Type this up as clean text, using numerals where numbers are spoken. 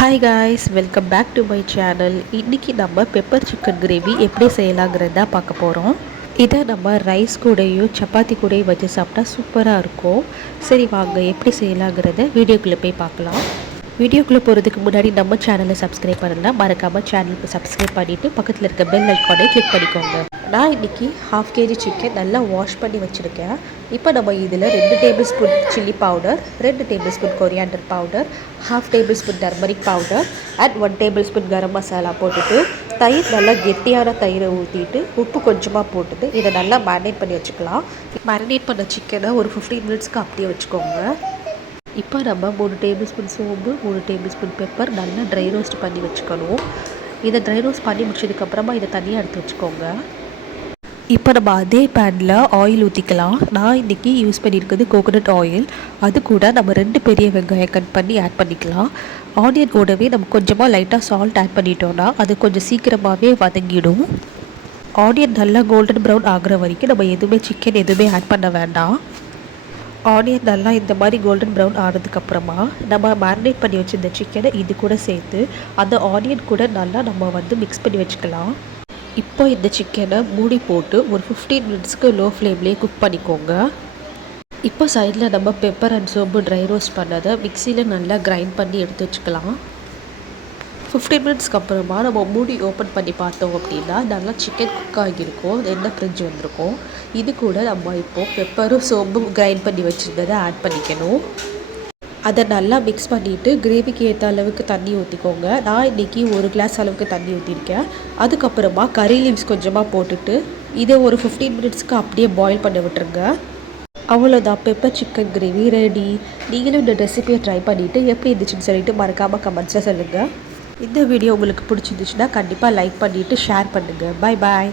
Hi guys, welcome back to my channel. இன்றைக்கி நம்ம pepper chicken gravy எப்படி செய்யலாங்கிறது தான் பார்க்க போகிறோம். இதை நம்ம ரைஸ் கூடயும் சப்பாத்தி கூடயும் வச்சு சாப்பிட்டா சூப்பராக இருக்கும். சரி வாங்க எப்படி செய்யலாங்கிறத வீடியோக்குள்ளே போய் பார்க்கலாம். வீடியோக்குள்ளே போகிறதுக்கு முன்னாடி நம்ம சேனலை சப்ஸ்கிரைப் பண்ணலாம். மறக்காமல் சேனலுக்கு சப்ஸ்கிரைப் பண்ணிவிட்டு பக்கத்தில் இருக்க பெல் ஐக்கானை கிளிக் பண்ணிக்கோங்க. நான் இன்றைக்கி 1/2 kg சிக்கன் நல்லா வாஷ் பண்ணி வச்சுருக்கேன். இப்போ நம்ம இதில் 2 table spoon chilli powder, 2 table spoon coriander powder, 1/2 table spoon turmeric powder and 1 table spoon garam masala போட்டுட்டு தயிர் நல்லா கெட்டியான தயிரை ஊற்றிட்டு உப்பு கொஞ்சமாக போட்டுட்டு இதை நல்லா மேரினேட் பண்ணி வச்சுக்கலாம். மேரினேட் பண்ண சிக்கனை ஒரு 15 மினிட்ஸ்க்கு அப்படியே வச்சுக்கோங்க. இப்போ நம்ம 3 டேபிள் ஸ்பூன் சோம்பு, 3 டேபிள் ஸ்பூன் பெப்பர் நல்லா ட்ரை ரோஸ்ட் பண்ணி வச்சுக்கணும். இதை ட்ரை ரோஸ்ட் பண்ணி முடிச்சதுக்கப்புறமா இதை தனியாக எடுத்து வச்சுக்கோங்க. இப்போ நம்ம அதே பேனில் ஆயில் ஊற்றிக்கலாம். நான் இன்றைக்கி யூஸ் பண்ணியிருக்கிறது கோகோனட் ஆயில். அது கூட நம்ம 2 பெரிய வெங்காயம் கட் பண்ணி ஆட் பண்ணிக்கலாம். ஆனியன் கூடவே நம்ம கொஞ்சமாக லைட்டாக சால்ட் ஆட் பண்ணிட்டோன்னா அது கொஞ்சம் சீக்கிரமாகவே வதங்கிடும். ஆனியன் நல்லா கோல்டன் ப்ரௌன் ஆகிற வரைக்கும் நம்ம சிக்கன் எதுவுமே ஆட் பண்ண வேண்டாம். ஆனியன் நல்லா இந்த மாதிரி கோல்டன் ப்ரௌன் ஆனதுக்கப்புறமா நம்ம மேரினேட் பண்ணி வச்சுருந்த சிக்கனை இது கூட சேர்த்து அந்த ஆனியன் கூட நல்லா நம்ம மிக்ஸ் பண்ணி வச்சுக்கலாம். இப்போ இந்த சிக்கனை மூடி போட்டு ஒரு 15 மினிட்ஸ்க்கு லோ ஃப்ளேம்லேயே குக் பண்ணிக்கோங்க. இப்போ சைடில் நம்ம பெப்பர் அண்ட் சோம்பு ட்ரை ரோஸ்ட் பண்ணதை மிக்சியில் நல்லா கிரைண்ட் பண்ணி எடுத்து வச்சுக்கலாம். 15 மினிட்ஸ்க்கு அப்புறமா நம்ம மூடி ஓப்பன் பண்ணி பார்த்தோம் அப்படின்னா நல்லா சிக்கன் குக் ஆகியிருக்கும், எண்ணெய் பிரிஞ்சு வந்திருக்கும். இது கூட நம்ம இப்போது பெப்பரும் சோம்பும் கிரைண்ட் பண்ணி வச்சுருந்ததை ஆட் பண்ணிக்கணும். அதை நல்லா மிக்ஸ் பண்ணிவிட்டு கிரேவிக்கு ஏற்ற அளவுக்கு தண்ணி ஊற்றிக்கோங்க. நான் இன்றைக்கி 1 கிளாஸ் அளவுக்கு தண்ணி ஊற்றிருக்கேன். அதுக்கப்புறமா கறி லீவ்ஸ் கொஞ்சமாக போட்டுட்டு இதை ஒரு 15 மினிட்ஸ்க்கு அப்படியே பாயில் பண்ண விட்டுருங்க. அவ்வளோதான், பெப்பர் சிக்கன் கிரேவி ரெடி. நீங்களும் இந்த ரெசிபியை ட்ரை பண்ணிவிட்டு எப்படி இருந்துச்சுன்னு சொல்லிட்டு மறக்காமல் கமெண்ட்ஸில் சொல்லுங்கள். இந்த வீடியோ உங்களுக்கு பிடிச்சிருந்துச்சுன்னா கண்டிப்பாக லைக் பண்ணிவிட்டு ஷேர் பண்ணுங்கள். பாய் பாய்.